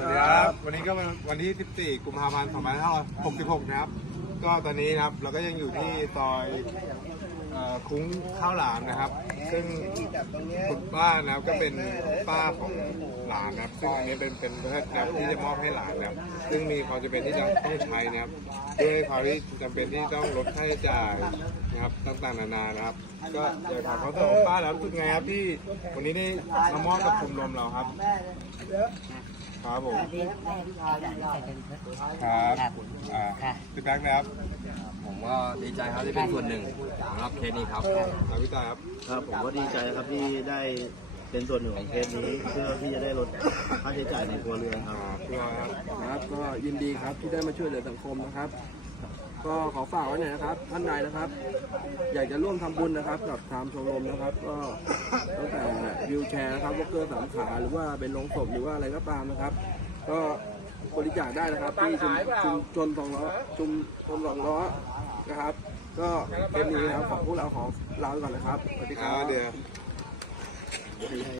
สวัสดีครับ วันนี้ก็เป็นวันที่ 14 กุมภาพันธ์ 2566 นะครับ ก็ตอนนี้นะครับเราก็ยังอยู่ที่ซอยเอ่อคุ้งข้าวหลามนะครับ ซึ่งคุณป้านะครับก็เป็นป้าของหลานนะครับ ซึ่งอันนี้เป็นเป็นเพื่อนนะครับที่จะมอบให้หลานนะครับ ซึ่งมีความจำเป็นที่จะต้องใช้นะครับด้วยความที่จำเป็นที่ต้องลดค่าใช้จ่ายนะครับต่างๆนานานะครับ ก็อยากถามเขาตัวของป้าแล้วรู้สึกไงครับที่วันนี้ได้มามอบกับชมรมเราครับ ค รับผมครับอ่าค่ะพี่แบ๊กนะครับผมก็ดีใจครับที่เป็นส่วนหนึ่งสำหรับเคสนี้ครับครับพี่ตายครับครับผมก็ดีใจครับที่ได้เป็นส่วนหนึ่งของเคสนี้เพื่อที่จะได้ลดค่าใช้จ่ายในครัวเรือนคอ่ารับพี่บอยครับครับก็ยินดีครับที่ได้มาช่วยเหลือสังคมนะครับ ก็ขอฝากไว้หน่อยนะครับ ท่านใดนะครับ อยากจะร่วมทำบุญนะครับ กับทางชมรมนะครับ ก็ตั้งแต่ วิวแชร์นะครับวอลเกอร์สามขาหรือว่าเป็นโรงศพหรือว่าอะไรก็ตามนะครับ ก็บริจาคได้นะครับที่ชุมชุมชนสองล้อชุมชนสองล้อนะครับ ก็เป็นนี้นะครับของพวกเราขอลาไปก่อนนะครับสวัสดีคอ่ารับเดี๋ยว